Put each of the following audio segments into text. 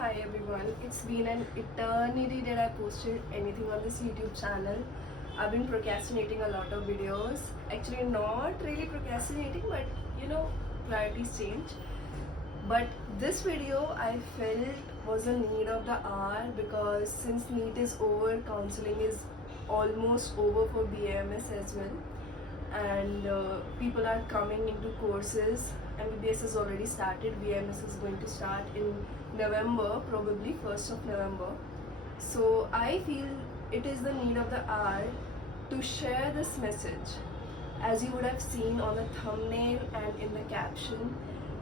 Hi everyone, it's been an eternity that I posted anything on this YouTube channel. I've been procrastinating a lot of videos. Actually, not really procrastinating, but priorities change. But this video I felt was a need of the hour because since NEET is over, counseling is almost over for BAMS as well. And people are coming into courses. MBBS has already started, BMS is going to start in November, probably 1st of November. So I feel it is the need of the hour to share this message, as you would have seen on the thumbnail and in the caption,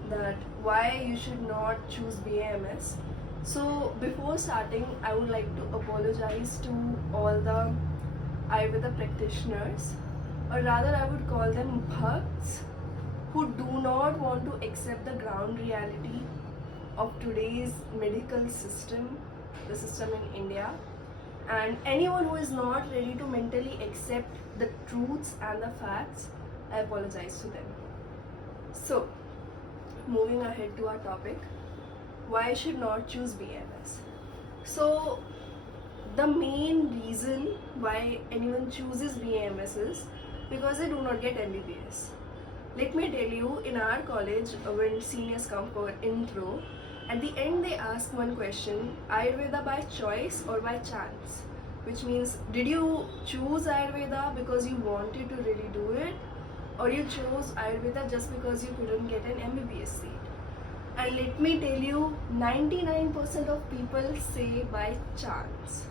that why you should not choose BAMS. So before starting, I would like to apologize to all the Ayurveda practitioners, or rather I would call them bhakts, who do not want to accept the ground reality of today's medical system, the system in India, and anyone who is not ready to mentally accept the truths and the facts. I apologize to them. So, moving ahead to our topic, why I should not choose BMS. So, the main reason why anyone chooses BMS is because they do not get MBBS. Let me tell you, in our college, when seniors come for intro, at the end they ask one question: Ayurveda by choice or by chance? Which means, did you choose Ayurveda because you wanted to really do it, or you chose Ayurveda just because you couldn't get an MBBS seat? And let me tell you, 99% of people say by chance.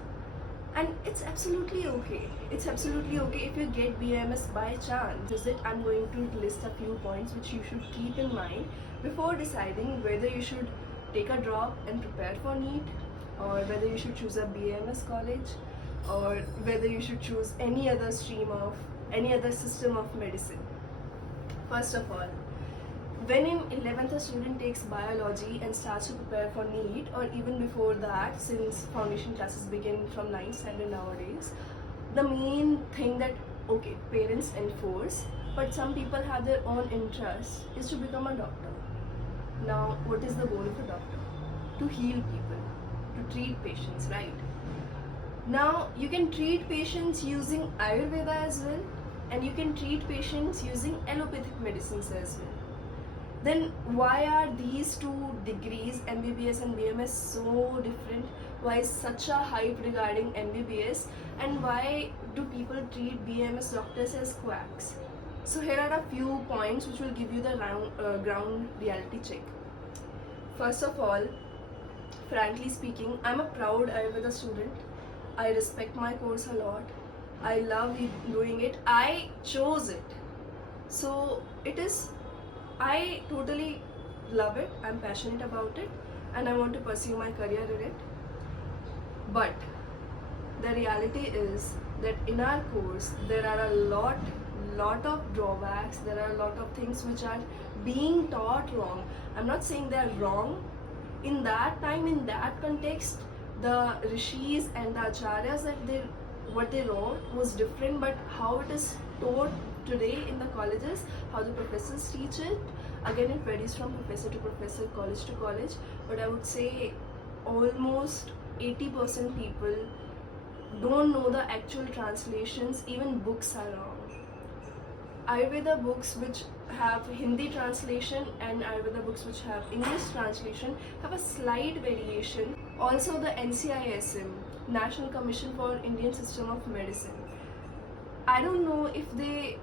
And it's absolutely okay. It's absolutely okay if you get BMS by chance. Is it? I'm going to list a few points which you should keep in mind before deciding whether you should take a drop and prepare for NEET, or whether you should choose a BMS college, or whether you should choose any other stream of any other system of medicine. First of all, when in 11th a student takes biology and starts to prepare for NEET, or even before that, since foundation classes begin from 9th standard nowadays, the main thing that, okay, parents enforce, but some people have their own interest, is to become a doctor. Now, what is the goal of a doctor? To heal people, to treat patients, right? Now, you can treat patients using Ayurveda as well, and you can treat patients using allopathic medicines as well. Then why are these two degrees, MBBS and BMS, so different? Why is such a hype regarding MBBS, and why do people treat BMS doctors as quacks? So here are a few points which will give you the ground reality check. First of all, frankly speaking, I'm a proud Ayurveda student. I respect my course a lot. I love doing it. I chose it. So I totally love it, I'm passionate about it, and I want to pursue my career in it. But the reality is that in our course, there are a lot of drawbacks, there are a lot of things which are being taught wrong. I'm not saying they're wrong. In that time, in that context, the rishis and the acharyas, what they wrote was different, but how it is taught today in the colleges, how the professors teach it, again it varies from professor to professor, college to college, but I would say almost 80% people don't know the actual translations. Even books are wrong. Ayurveda books which have Hindi translation and Ayurveda books which have English translation have a slight variation. Also the NCISM, National Commission for Indian System of Medicine, I don't know if they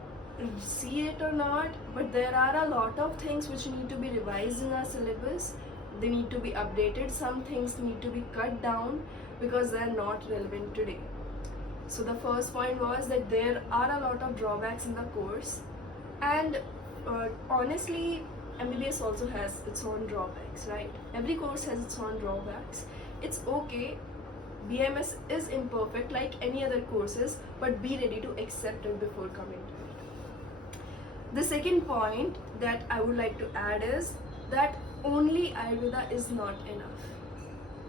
see it or not, but there are a lot of things which need to be revised in our syllabus. They need to be updated. Some things need to be cut down because they are not relevant today. So the first point was that there are a lot of drawbacks in the course, and honestly, MBBS also has its own drawbacks, right? Every course has its own drawbacks. It's okay. BMS is imperfect like any other courses, but be ready to accept it before coming to it. The second point that I would like to add is that only Ayurveda is not enough.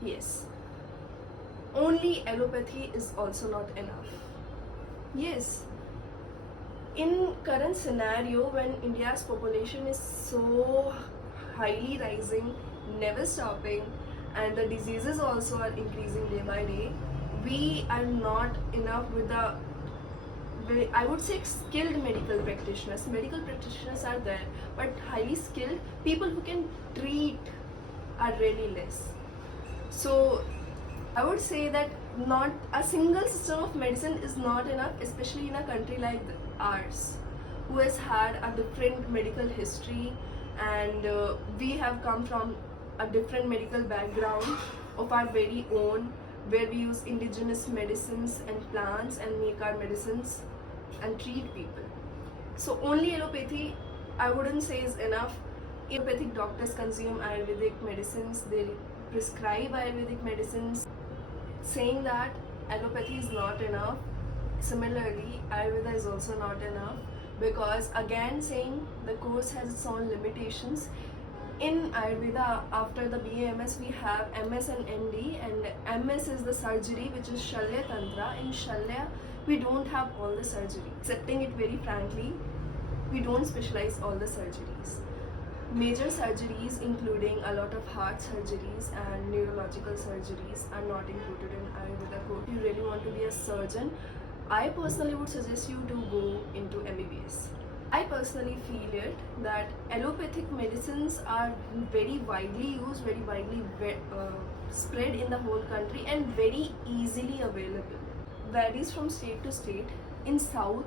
Yes, only allopathy is also not enough. Yes, in current scenario when India's population is so highly rising, never stopping, and the diseases also are increasing day by day. We are not enough with the I would say skilled medical practitioners. Medical practitioners are there, but highly skilled people who can treat are really less. So I would say that not a single system of medicine is not enough, especially in a country like ours, who has had a different medical history, and we have come from a different medical background of our very own, where we use indigenous medicines and plants and make our medicines and treat people. So only allopathy, I wouldn't say, is enough. Allopathic doctors consume Ayurvedic medicines, they prescribe Ayurvedic medicines, saying that allopathy is not enough. Similarly, Ayurveda is also not enough, because again saying the course has its own limitations. In Ayurveda, after the BAMS, we have MS and MD, and MS is the surgery, which is Shalya Tantra. In Shalya, we don't have all the surgery. Accepting it very frankly, we don't specialize all the surgeries. Major surgeries, including a lot of heart surgeries and neurological surgeries, are not included in Ayurveda code. If you really want to be a surgeon, I personally would suggest you to go into MBBS. I personally feel it that allopathic medicines are very widely used, very widely spread in the whole country, and very easily available. Varies from state to state. In South,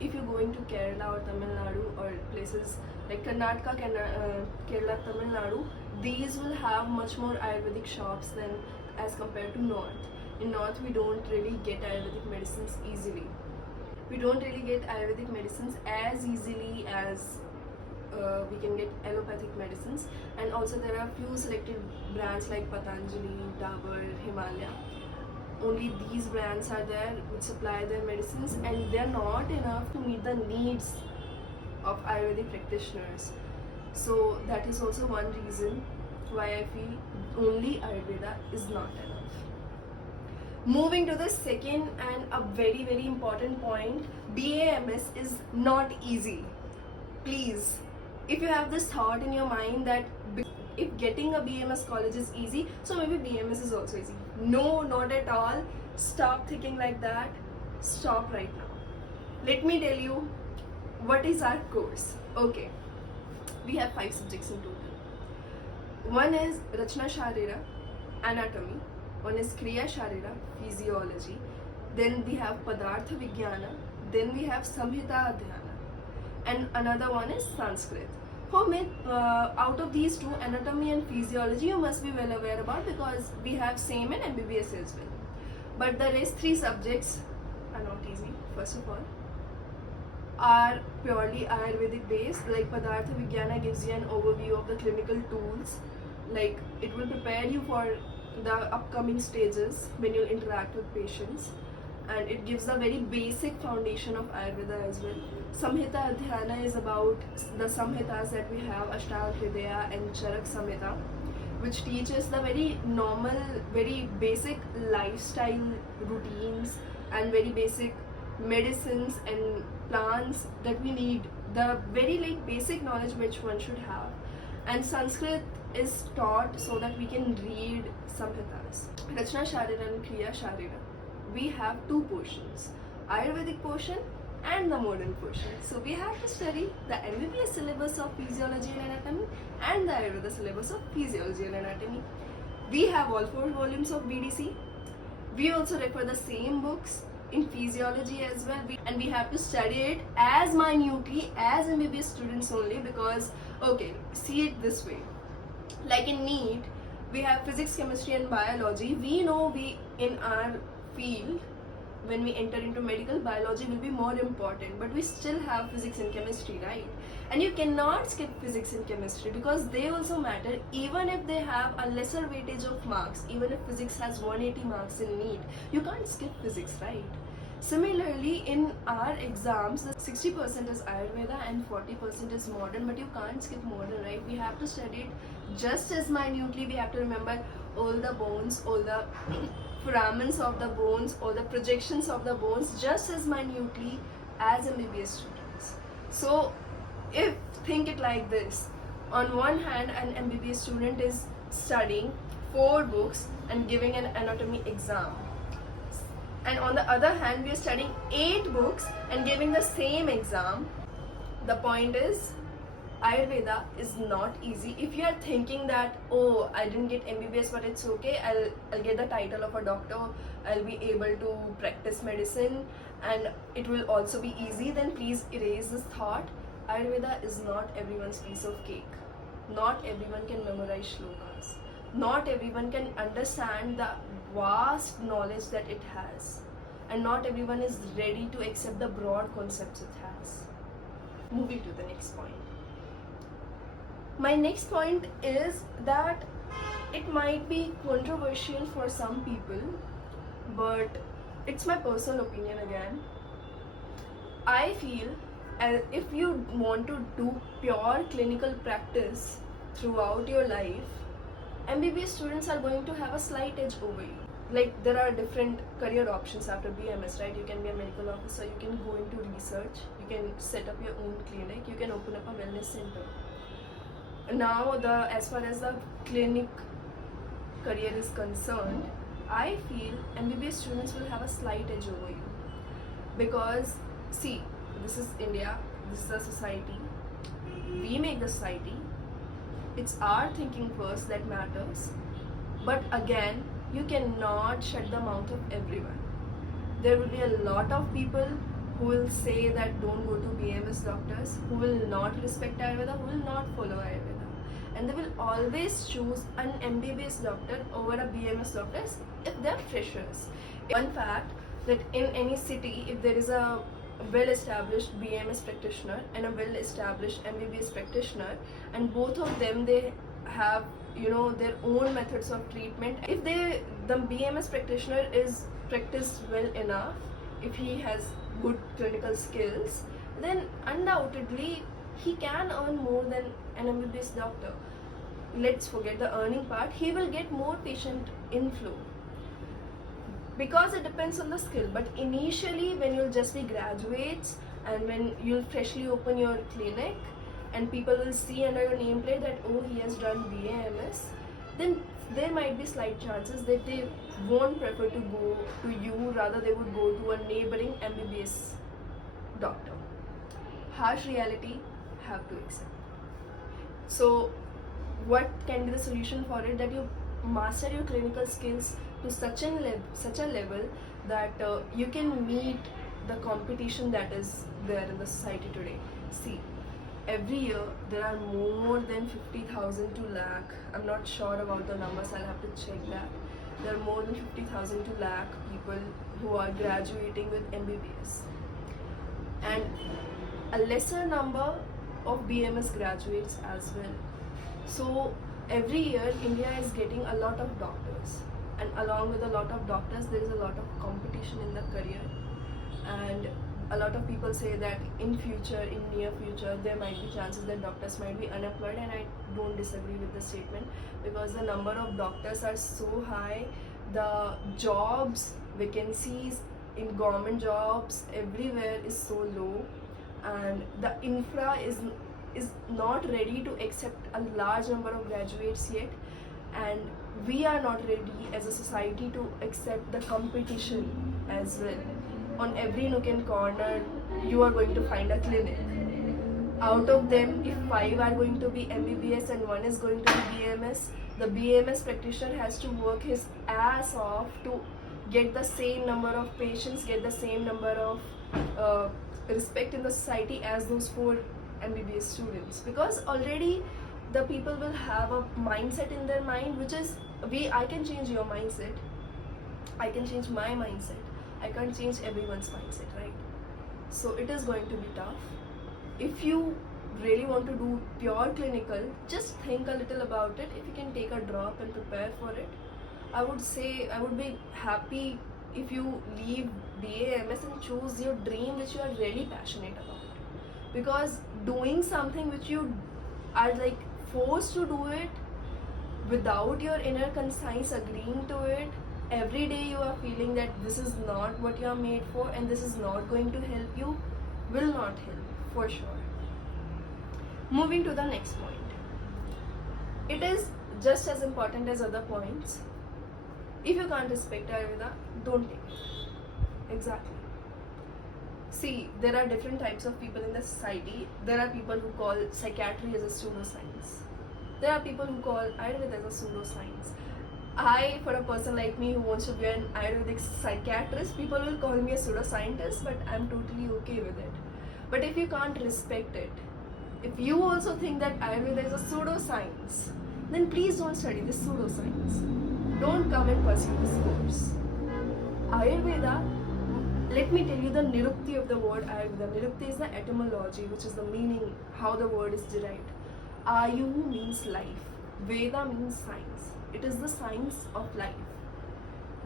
if you're going to Kerala or Tamil Nadu or places like Karnataka, Kerala, Tamil Nadu, these will have much more Ayurvedic shops than as compared to North. In North, we don't really get Ayurvedic medicines easily. We don't really get Ayurvedic medicines as easily as we can get allopathic medicines. And also there are few selected brands like Patanjali, Dabur, Himalaya. Only these brands are there which supply their medicines, and they're not enough to meet the needs of Ayurvedic practitioners. So that is also one reason why I feel only Ayurveda is not enough. Moving to the second and a very very important point, BAMS is not easy. Please, if you have this thought in your mind that if getting a BMS college is easy, so maybe BMS is also easy. No, not at all. Stop thinking like that. Stop right now. Let me tell you what is our course. Okay, we have 5 subjects in total. One is Rachna Sharira, anatomy. One is Kriya Sharira, physiology. Then we have Padartha Vijnana. Then we have Samhita Adhyana. And another one is Sanskrit. Out of these two, anatomy and physiology, you must be well aware about, because we have same in MBBS as well. But the rest 3 subjects are not easy. First of all, are purely Ayurvedic based. Like Padartha Vijnana gives you an overview of the clinical tools. Like it will prepare you for the upcoming stages when you interact with patients, and it gives the very basic foundation of Ayurveda as well. Samhita Adhyana is about the Samhitas that we have, Ashtanga Hridaya and Charak Samhita, which teaches the very normal, very basic lifestyle routines and very basic medicines and plants that we need, the very basic knowledge which one should have. And Sanskrit is taught so that we can read Samhitas. Rachna Sharira and Kriya Sharira, we have 2 portions, Ayurvedic portion and the modern portion. So we have to study the MBBS syllabus of physiology and anatomy and the Ayurveda syllabus of physiology and anatomy. We have all 4 volumes of BDC. We also refer the same books in physiology as well, and we have to study it as minutely as MBBS students only, because okay, see it this way, like in NEET we have physics, chemistry and biology. We know in our field, when we enter into medical, biology will be more important, but we still have physics and chemistry, right? And you cannot skip physics and chemistry because they also matter, even if they have a lesser weightage of marks. Even if physics has 180 marks in NEET, you can't skip physics, right? Similarly, in our exams, 60% is Ayurveda and 40% is modern, but you can't skip modern, right? We have to study it just as minutely. We have to remember all the bones, all the foramens of the bones, all the projections of the bones, just as minutely as MBBS students. So, think it like this. On one hand, an MBBS student is studying 4 books and giving an anatomy exam. And on the other hand, we are studying 8 books and giving the same exam. The point is, Ayurveda is not easy. If you are thinking that, oh, I didn't get MBBS but it's okay, I'll get the title of a doctor, I'll be able to practice medicine and it will also be easy, then please erase this thought. Ayurveda is not everyone's piece of cake. Not everyone can memorize shlokas. Not everyone can understand the vast knowledge that it has. And not everyone is ready to accept the broad concepts it has. Moving to the next point. My next point is that it might be controversial for some people, but it's my personal opinion again. I feel if you want to do pure clinical practice throughout your life, MBBS students are going to have a slight edge over you. Like, there are different career options after BMS, right? You can be a medical officer, you can go into research, you can set up your own clinic, you can open up a wellness center. Now, as far as the clinic career is concerned, I feel MBBS students will have a slight edge over you. Because, see, this is India, this is a society, we make the society, it's our thinking first that matters. But again, you cannot shut the mouth of everyone. There will be a lot of people who will say that don't go to BMS doctors, who will not respect Ayurveda, who will not follow Ayurveda. And they will always choose an MBBS doctor over a BMS doctor if they are freshers. One fact, that in any city, if there is a well-established BMS practitioner and a well-established MBBS practitioner, and both of them, they have their own methods of treatment. If the BMS practitioner is practiced well enough, if he has good clinical skills, then undoubtedly he can earn more than an MBBS doctor. Let's forget the earning part, he will get more patient inflow. Because it depends on the skill, but initially when you'll just be graduates and when you'll freshly open your clinic and people will see under your nameplate that, oh, he has done BAMS, then there might be slight chances that they won't prefer to go to you, rather they would go to a neighboring MBBS doctor. Harsh reality, have to accept. So what can be the solution for it? That you master your clinical skills to such a level that you can meet the competition that is there in the society today. See, every year there are more than 50,000 to lakh, I'm not sure about the numbers, I'll have to check that. There are more than 50,000 to lakh people who are graduating with MBBS, and a lesser number of BMS graduates as well. So every year India is getting a lot of doctors, and along with a lot of doctors there is a lot of competition in the career. And a lot of people say that in near future, there might be chances that doctors might be unemployed, and I don't disagree with the statement, because the number of doctors are so high, the jobs, vacancies in government jobs everywhere is so low, and the infra is not ready to accept a large number of graduates yet, and we are not ready as a society to accept the competition as well. On every nook and corner, you are going to find a clinic. Out of them, if 5 are going to be MBBS and 1 is going to be BMS, the BMS practitioner has to work his ass off to get the same number of patients, get the same number of respect in the society as those 4 MBBS students. Because already the people will have a mindset in their mind, which is, I can change your mindset, I can change my mindset, I can't change everyone's mindset, right? So it is going to be tough. If you really want to do pure clinical, just think a little about it. If you can take a drop and prepare for it, I would say I would be happy if you leave BAMS and choose your dream which you are really passionate about. Because doing something which you are like forced to do it without your inner conscience agreeing to it, every day you are feeling that this is not what you are made for and this is not going to help you, will not help for sure. Moving to the next point. It is just as important as other points. If you can't respect Ayurveda, don't take it. Exactly. See, there are different types of people in the society. There are people who call psychiatry as a pseudoscience. There are people who call Ayurveda as a pseudoscience. For a person like me who wants to be an Ayurvedic psychiatrist, people will call me a pseudoscientist, but I'm totally okay with it. But if you can't respect it, if you also think that Ayurveda is a pseudoscience, then please don't study this pseudoscience. Don't come and pursue this course. Ayurveda, let me tell you the nirukti of the word Ayurveda. Nirukti is the etymology, which is the meaning, how the word is derived. Ayu means life. Veda means science. It is the science of life.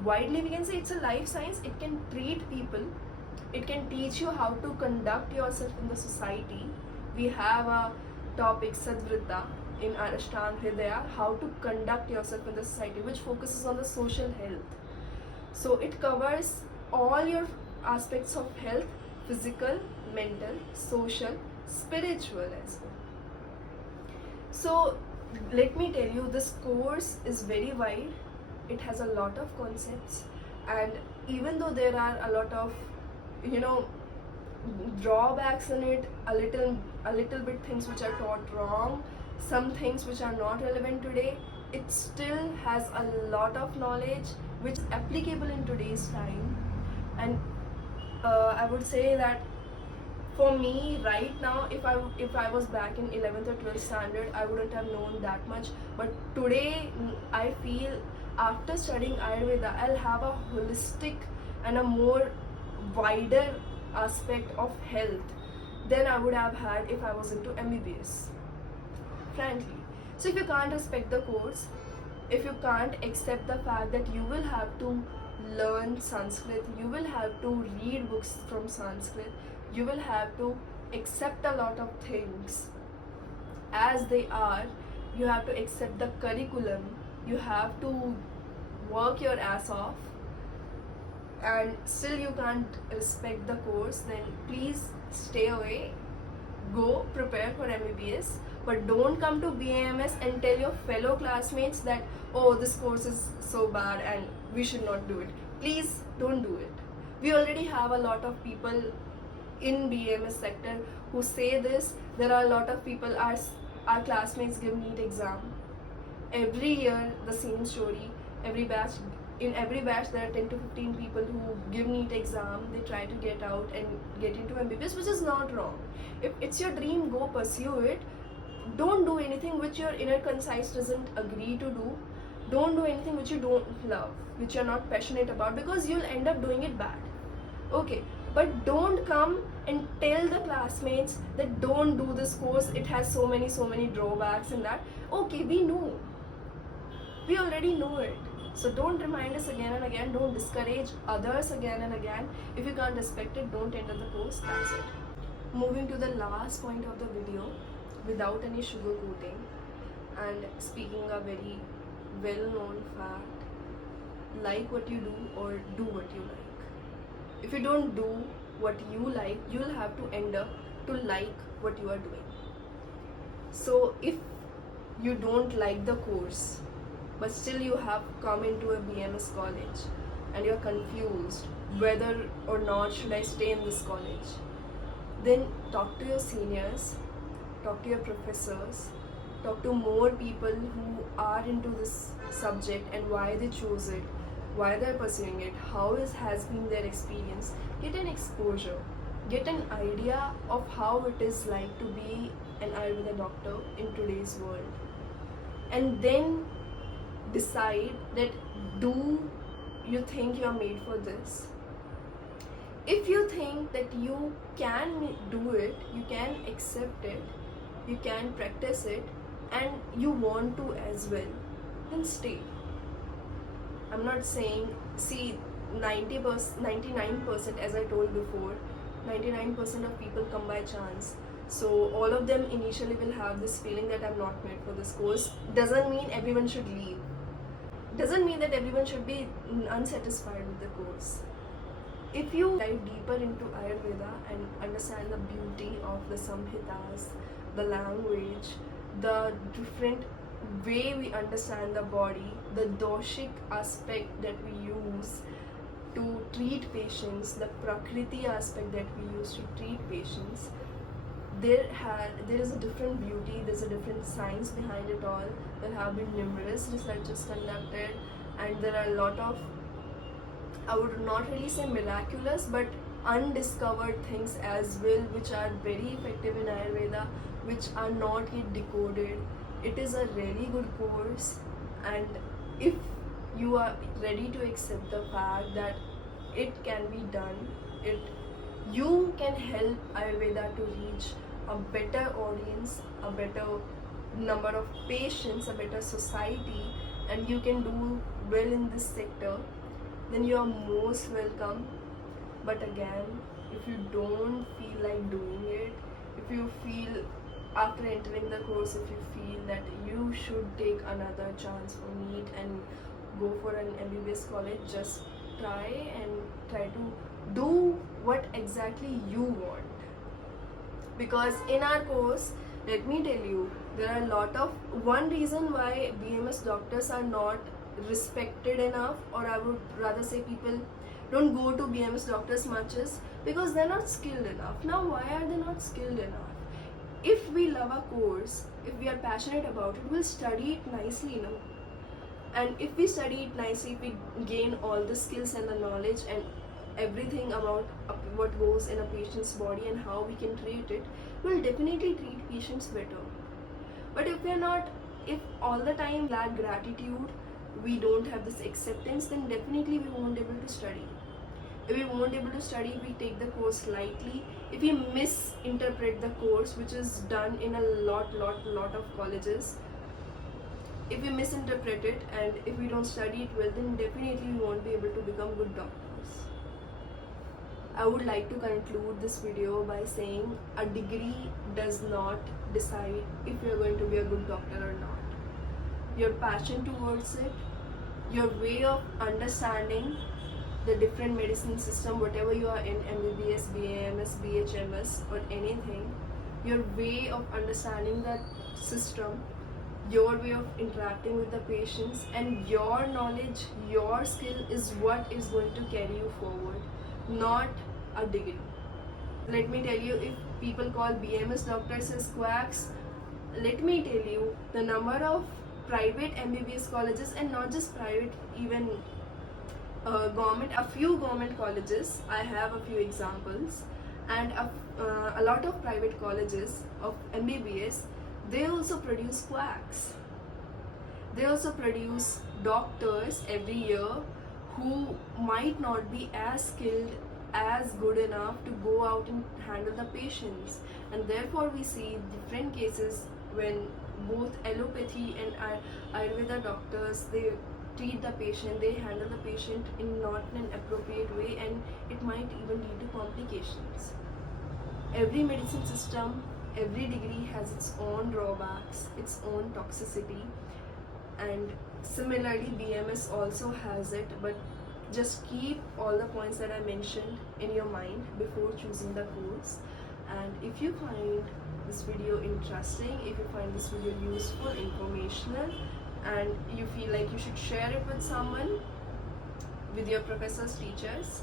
Widely we can say it's a life science. It can treat people. It can teach you how to conduct yourself in the society. We have a topic Sadvrita in Arashtan Hridaya, how to conduct yourself in the society, which focuses on the social health. So it covers all your aspects of health, physical, mental, social, spiritual as well. So let me tell you, this course is very wide. It has a lot of concepts, and even though there are a lot of drawbacks in it, a little bit things which are taught wrong, some things which are not relevant today, it still has a lot of knowledge which is applicable in today's time. And I would say that for me right now, if I was back in 11th or 12th standard, I wouldn't have known that much. But today I feel after studying Ayurveda, I'll have a holistic and a more wider aspect of health than I would have had if I was into MBBS, frankly. So if you can't respect the course, if you can't accept the fact that you will have to learn Sanskrit, you will have to read books from Sanskrit, you will have to accept a lot of things as they are, you have to accept the curriculum, you have to work your ass off, and still you can't respect the course, then please stay away. Go prepare for MBBS, but don't come to BAMS and tell your fellow classmates that, oh, this course is so bad and we should not do it. Please don't do it. We already have a lot of people in BAMS sector who say this. There are a lot of people, our classmates give NEET exam. Every year the same story. In every batch there are 10 to 15 people who give NEET exam. They try to get out and get into MBBS, which is not wrong. If it's your dream, go pursue it. Don't do anything which your inner conscience doesn't agree to do. Don't do anything which you don't love, which you're not passionate about, because you'll end up doing it bad. Okay, but don't come and tell the classmates that don't do this course, it has so many drawbacks in that. Okay, we know. We already know it. So don't remind us again and again. Don't discourage others again and again. If you can't respect it, don't enter the course. That's it. Moving to the last point of the video, without any sugarcoating and speaking a very well-known fact, like what you do or do what you like. If you don't do what you like, you'll have to end up to like what you are doing. So if you don't like the course, but still you have come into a BMS college and you're confused whether or not should I stay in this college, then talk to your seniors, talk to your professors, talk to more people who are into this subject and why they chose it, why they're pursuing it, how has been their experience. Get an exposure, get an idea of how it is like to be an Ayurveda doctor in today's world, and then decide that, do you think you are made for this? If you think that you can do it, you can accept it, you can practice it, and you want to as well, then stay. I'm not saying, see, 99%, as I told before, 99% of people come by chance. So all of them initially will have this feeling that I'm not made for this course. Doesn't mean everyone should leave. Doesn't mean that everyone should be unsatisfied with the course. If you dive deeper into Ayurveda and understand the beauty of the samhitas, the language, the different way we understand the body, the doshic aspect that we use to treat patients, the prakriti aspect that we use to treat patients, there is a different beauty, there's a different science behind it all. There have been numerous researches conducted, and there are a lot of, I would not really say miraculous, but undiscovered things as well, which are very effective in Ayurveda, which are not yet decoded. It is a really good course, and if you are ready to accept the fact that it can be done, you can help Ayurveda to reach a better audience, a better number of patients, a better society, and you can do well in this sector, then you are most welcome. But again, if you don't feel like doing it, if you feel after entering the course, if you feel that you should take another chance for NEET and go for an MBBS college, just try to do what exactly you want. Because in our course, let me tell you, there are a lot of, one reason why BMS doctors are not respected enough, or I would rather say people don't go to BMS doctors much, is because they're not skilled enough. Now, why are they not skilled enough? If we love a course, if we are passionate about it, we'll study it nicely, and if we study it nicely, if we gain all the skills and the knowledge and everything about what goes in a patient's body and how we can treat it, we'll definitely treat patients better. But if we're not, if all the time lack gratitude, we don't have this acceptance, then definitely we won't be able to study. If we won't be able to study, if we take the course lightly, if we misinterpret the course, which is done in a lot of colleges, if we misinterpret it and if we don't study it well, then definitely we won't be able to become good doctors. I would like to conclude this video by saying a degree does not decide if you're going to be a good doctor or not. Your passion towards it, your way of understanding the different medicine system, whatever you are in, MBBS, BAMS, BHMS or anything, your way of understanding that system, your way of interacting with the patients, and your knowledge, your skill is what is going to carry you forward, not a degree. Let me tell you, if people call BMS doctors as quacks, let me tell you, the number of private MBBS colleges, and not just private, even government, a few government colleges, I have a few examples, and a lot of private colleges of MBBS, they also produce quacks. They also produce doctors every year who might not be as skilled, as good enough to go out and handle the patients. And therefore we see different cases when both allopathy and Ayurveda doctors, they treat the patient, they handle the patient in not an appropriate way, and it might even lead to complications. Every medicine system, every degree has its own drawbacks, its own toxicity, and similarly BMS also has it. But just keep all the points that I mentioned in your mind before choosing the course. And if you find this video interesting, if you find this video useful, informational, and you feel like you should share it with someone, with your professors, teachers,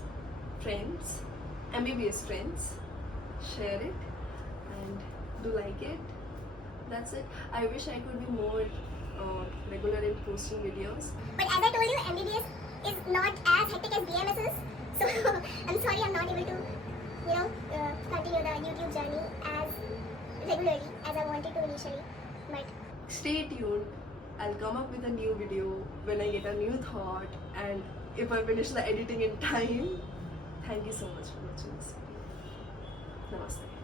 friends, MBBS friends, share it and do like it. That's it. I wish I could be more regular in posting videos. But as I told you, MBBS is not as hectic as BMS is. So I'm sorry I'm not able to, continue the YouTube journey as regularly as I wanted to initially. But stay tuned. I'll come up with a new video when I get a new thought, and if I finish the editing in time. Thank you so much for watching this video. Namaste.